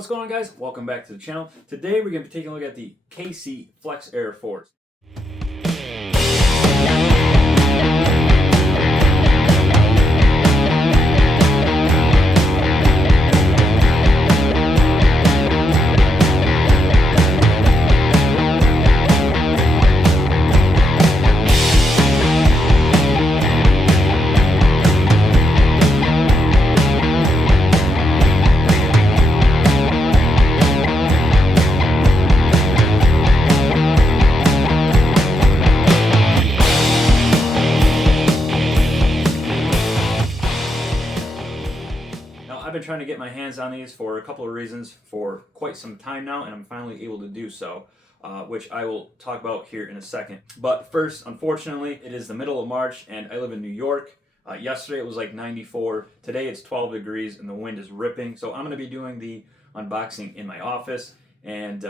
What's going on, guys? Welcome back to the channel. Today we're going to be taking a look at the KC Flex Air 4s. I've been trying to get my hands on these for a couple of reasons for quite some time now, and I'm finally able to do so, which I will talk about here in a second. But first, unfortunately, it is the middle of March, and I live in New York. Yesterday it was like 94. Today it's 12 degrees, and the wind is ripping. So I'm going to be doing the unboxing in my office and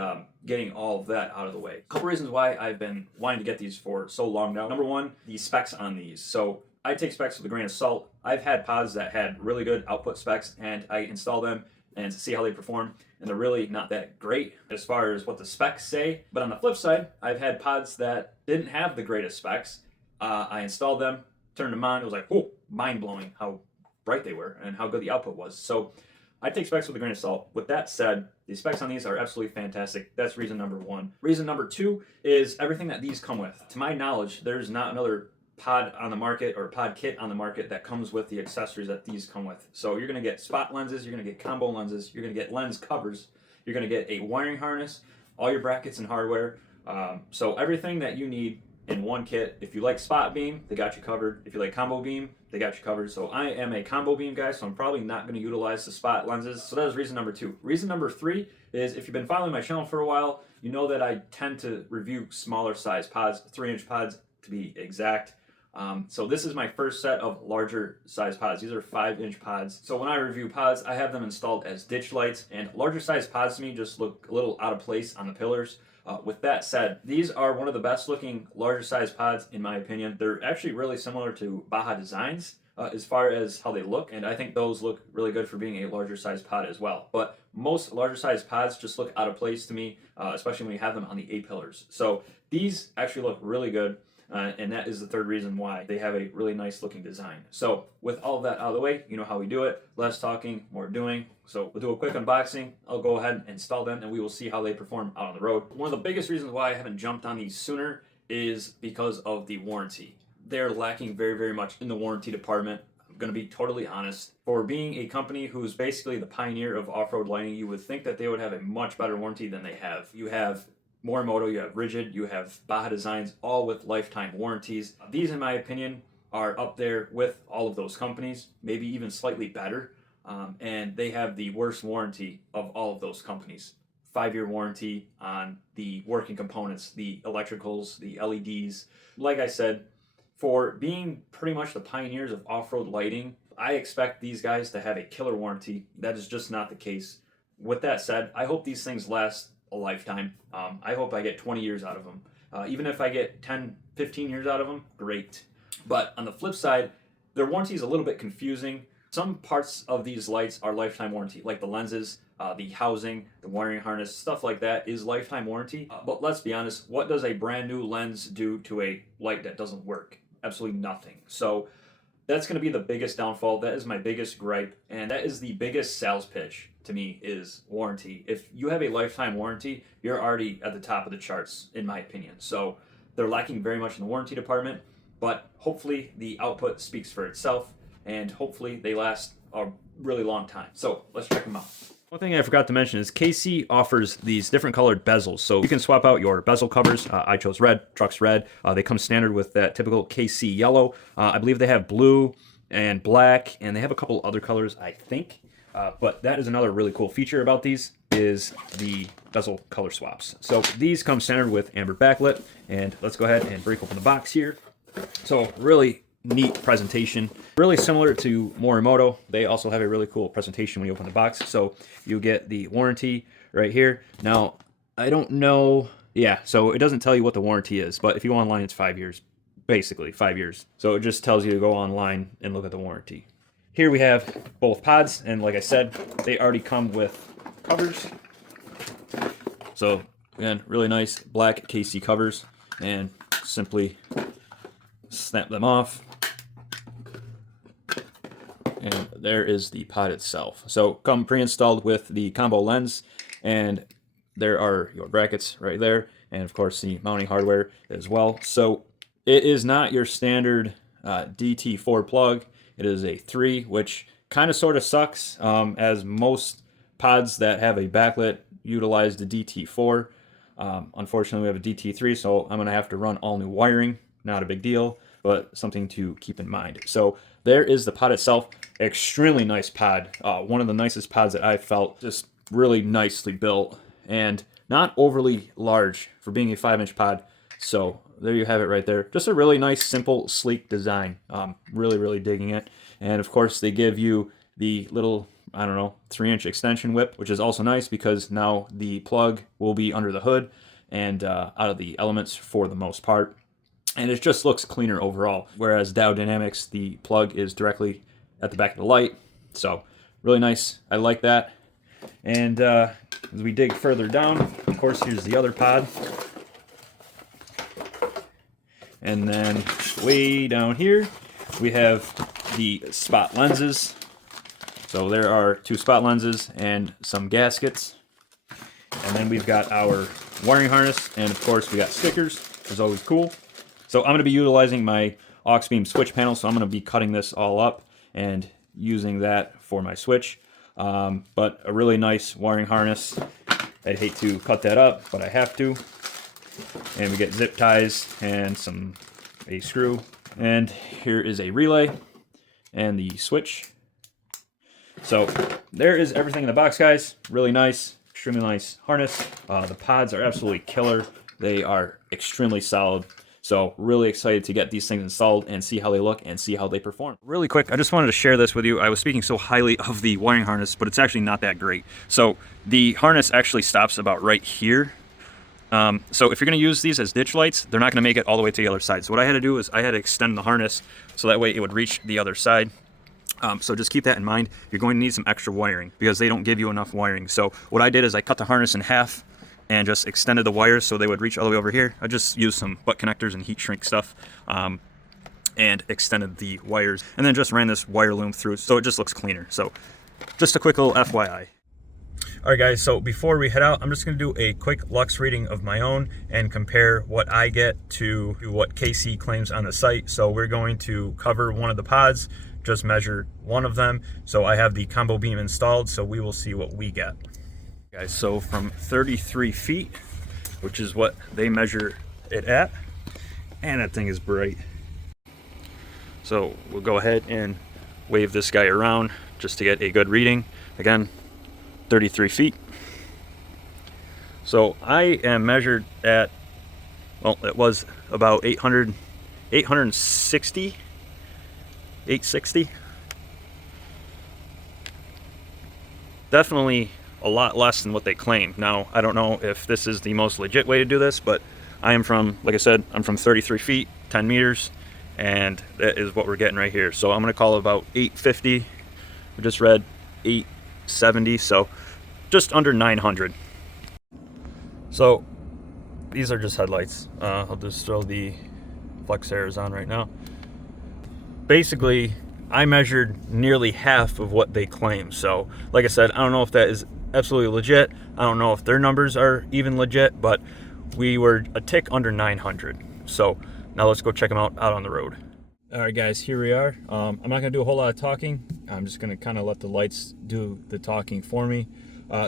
getting all of that out of the way. A couple reasons why I've been wanting to get these for so long now. Number one, the specs on these. So I take specs with a grain of salt. I've had pods that had really good output specs, and I install them and see how they perform, and they're really not that great as far as what the specs say. But on the flip side, I've had pods that didn't have the greatest specs. I installed them, turned them on, it was like, whoa, mind-blowing how bright they were and how good the output was. So I take specs with a grain of salt. With that said, the specs on these are absolutely fantastic. That's reason number one. Reason number two is everything that these come with. To my knowledge, there's not another pod on the market or pod kit on the market that comes with the accessories that these come with. So you're going to get spot lenses, you're going to get combo lenses, you're going to get lens covers, you're going to get a wiring harness, all your brackets and hardware. So everything that you need in one kit. If you like spot beam, they got you covered. If you like combo beam, they got you covered. So I am a combo beam guy, so I'm probably not going to utilize the spot lenses. So that is reason number two. Reason number three is if you've been following my channel for a while, you know that I tend to review smaller size pods, 3-inch pods to be exact. So this is my first set of larger size pods. These are 5-inch pods. So when I review pods, I have them installed as ditch lights, and larger size pods to me just look a little out of place on the pillars. With that said, these are one of the best looking larger size pods in my opinion. They're actually really similar to Baja Designs as far as how they look, and I think those look really good for being a larger size pod as well. But most larger size pods just look out of place to me, especially when you have them on the A-pillars. So these actually look really good. And that is the third reason why they have a really nice looking design. So with all of that out of the way, you know how we do it. Less talking, more doing. So we'll do a quick unboxing. I'll go ahead and install them, and we will see how they perform out on the road. One of the biggest reasons why I haven't jumped on these sooner is because of the warranty. They're lacking very, very much in the warranty department. I'm going to be totally honest. For being a company who's basically the pioneer of off-road lighting, you would think that they would have a much better warranty than they have. You have Morimoto, you have Rigid, you have Baja Designs, all with lifetime warranties. These, in my opinion, are up there with all of those companies, maybe even slightly better, and they have the worst warranty of all of those companies. 5-year warranty on the working components, the electricals, the LEDs. Like I said, for being pretty much the pioneers of off-road lighting, I expect these guys to have a killer warranty. That is just not the case. With that said, I hope these things last a lifetime. I hope I get 20 years out of them. Even if I get 10, 15 years out of them, great. But on the flip side, their warranty is a little bit confusing. Some parts of these lights are lifetime warranty, like the lenses, the housing, the wiring harness, stuff like that is lifetime warranty. But let's be honest, what does a brand new lens do to a light that doesn't work? Absolutely nothing. So that's going to be the biggest downfall. That is my biggest gripe, and that is the biggest sales pitch to me is warranty. If you have a lifetime warranty, you're already at the top of the charts, in my opinion. So they're lacking very much in the warranty department, but hopefully the output speaks for itself, and hopefully they last a really long time. So let's check them out. One thing I forgot to mention is KC offers these different colored bezels. So you can swap out your bezel covers. I chose red, truck's red. They come standard with that typical KC yellow. I believe they have blue and black, and they have a couple other colors, I think. But that is another really cool feature about these is the bezel color swaps. So these come standard with amber backlit, and let's go ahead and break open the box here. So really neat presentation, really similar to Morimoto. They also have a really cool presentation when you open the box. So you get the warranty right here. Now, I don't know, yeah, so it doesn't tell you what the warranty is, but if you go online, it's 5 years, basically 5 years. So it just tells you to go online and look at the warranty. Here we have both pods, and like I said, they already come with covers. So again, really nice black KC covers, and simply snap them off. And there is the pod itself. So come pre-installed with the combo lens, and there are your brackets right there, and of course the mounting hardware as well. So it is not your standard DT4 plug. It is a 3, which kind of sort of sucks, as most pods that have a backlit utilize the DT4. Unfortunately, we have a DT3, so I'm going to have to run all new wiring. Not a big deal, but something to keep in mind. So there is the pod itself. Extremely nice pod. One of the nicest pods that I've felt. Just really nicely built and not overly large for being a 5-inch pod. So there you have it right there. Just a really nice, simple, sleek design. Really, really digging it. And of course, they give you the little, I don't know, 3-inch extension whip, which is also nice because now the plug will be under the hood and out of the elements for the most part. And it just looks cleaner overall. Whereas Dow Dynamics, the plug is directly at the back of the light. So really nice. I like that. And as we dig further down, of course, here's the other pod. And then way down here, we have the spot lenses. So there are 2 spot lenses and some gaskets. And then we've got our wiring harness, and of course we got stickers, which is always cool. So I'm going to be utilizing my aux beam switch panel, so I'm going to be cutting this all up and using that for my switch. But a really nice wiring harness. I'd hate to cut that up, but I have to. And we get zip ties and a screw. And here is a relay and the switch. So there is everything in the box, guys. Really nice, extremely nice harness. The pods are absolutely killer. They are extremely solid. So really excited to get these things installed and see how they look and see how they perform. Really quick, I just wanted to share this with you. I was speaking so highly of the wiring harness, but it's actually not that great. So the harness actually stops about right here. So if you're going to use these as ditch lights, they're not going to make it all the way to the other side. So what I had to do is I had to extend the harness so that way it would reach the other side. So just keep that in mind. You're going to need some extra wiring because they don't give you enough wiring. So what I did is I cut the harness in half and just extended the wires so they would reach all the way over here. I just used some butt connectors and heat shrink stuff and extended the wires, and then just ran this wire loom through so it just looks cleaner. So just a quick little FYI. All right, guys, so before we head out, I'm just going to do a quick lux reading of my own and compare what I get to what KC claims on the site. So we're going to cover one of the pods, just measure one of them. So I have the combo beam installed, so we will see what we get. Guys, so from 33 feet, which is what they measure it at, and that thing is bright. So we'll go ahead and wave this guy around just to get a good reading. Again, 33 feet. So I am measured at, well, it was about 860. Definitely a lot less than what they claim. Now, I don't know if this is the most legit way to do this, but I am from, like I said, I'm from 33 feet, 10 meters, and that is what we're getting right here. So I'm going to call it about 850. We just read 870, so just under 900. So these are just headlights. I'll just throw the flex arrows on right now. Basically, I measured nearly half of what they claim. So like I said, I don't know if that is absolutely legit. I don't know if their numbers are even legit, but we were a tick under 900. So now let's go check them out on the road. All right, guys, here we are. I'm not gonna do a whole lot of talking. I'm just gonna kind of let the lights do the talking for me.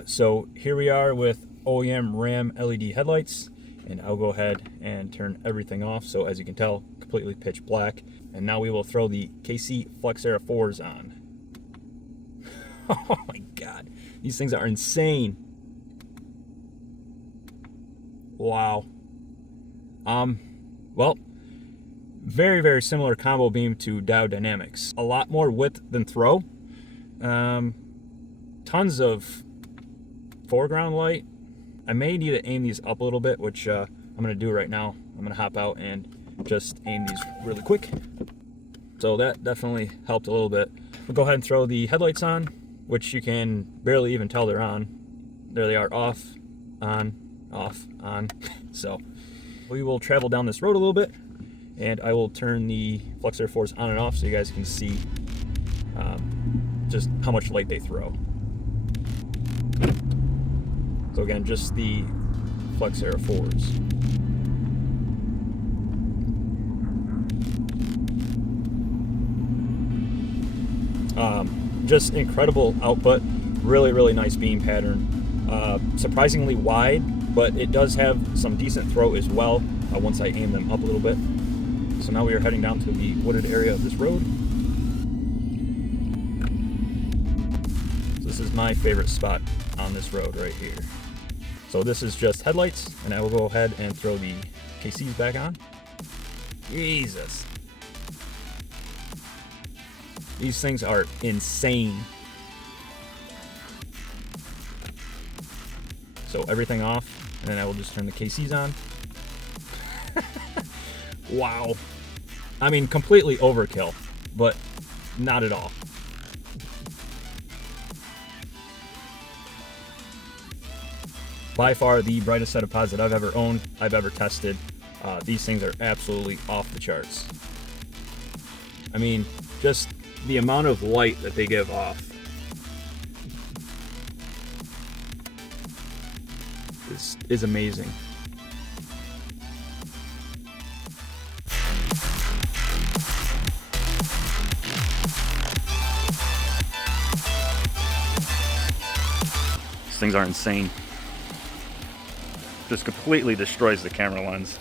So here we are with OEM RAM LED headlights, and I'll go ahead and turn everything off. So as you can tell, completely pitch black. And now we will throw the KC Flex Era 4s on. Oh my God, these things are insane. Wow. Well, very, very similar combo beam to Dow Dynamics. A lot more width than throw. Tons of foreground light. I may need to aim these up a little bit, which I'm gonna do right now. I'm gonna hop out and just aim these really quick. So that definitely helped a little bit. We'll go ahead and throw the headlights on, which you can barely even tell they're on. there they are, off, on, So we will travel down this road a little bit, and I will turn the Flex Air 4s on and off so you guys can see just how much light they throw. So again, just the Flex Air 4s. Just incredible output, really nice beam pattern. Surprisingly wide, but it does have some decent throw as well once I aim them up a little bit. So now we are heading down to the wooded area of this road. So this is my favorite spot on this road right here. So this is just headlights, and I will go ahead and throw the KCs back on. Jesus. These things are insane. So everything off, and then I will just turn the KCs on. Wow. I mean, completely overkill, but not at all. By far the brightest set of pods that I've ever owned, I've ever tested. These things are absolutely off the charts. I mean, just the amount of light that they give off is amazing. These things are insane. Just completely destroys the camera lens.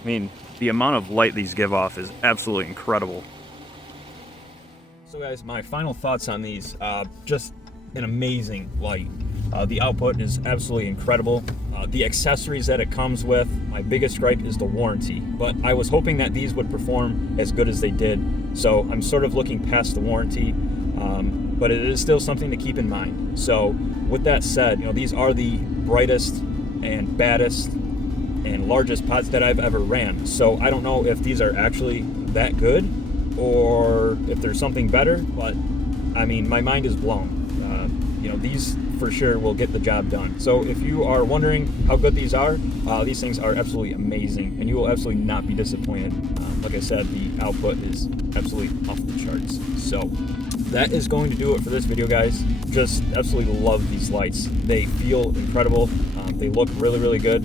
I mean, the amount of light these give off is absolutely incredible. So guys, my final thoughts on these, just an amazing light. The output is absolutely incredible. The accessories that it comes with, my biggest gripe is the warranty, but I was hoping that these would perform as good as they did. So I'm sort of looking past the warranty, but it is still something to keep in mind. So with that said, you know, these are the brightest and baddest and largest pods that I've ever ran. So I don't know if these are actually that good or if there's something better, but I mean, my mind is blown. You know, these for sure will get the job done. So if you are wondering how good these things are absolutely amazing, and you will absolutely not be disappointed. Like I said, the output is absolutely off the charts. So that is going to do it for this video, guys. Just absolutely love these lights. They feel incredible. They look really good.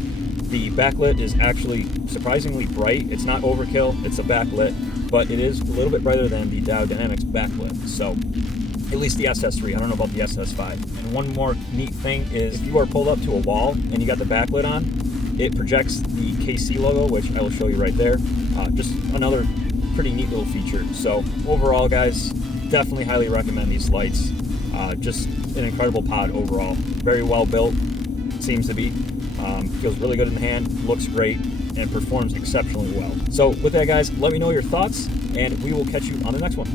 The backlit is actually surprisingly bright. It's not overkill, it's a backlit, but it is a little bit brighter than the Dow Dynamics backlit. So at least the SS3, I don't know about the SS5. And one more neat thing is if you are pulled up to a wall and you got the backlit on, it projects the KC logo, which I will show you right there. Just another pretty neat little feature. So overall, guys, definitely highly recommend these lights. Just an incredible pod overall. Very well built, seems to be. Feels really good in the hand, looks great, and performs exceptionally well. So with that, guys, let me know your thoughts, and we will catch you on the next one.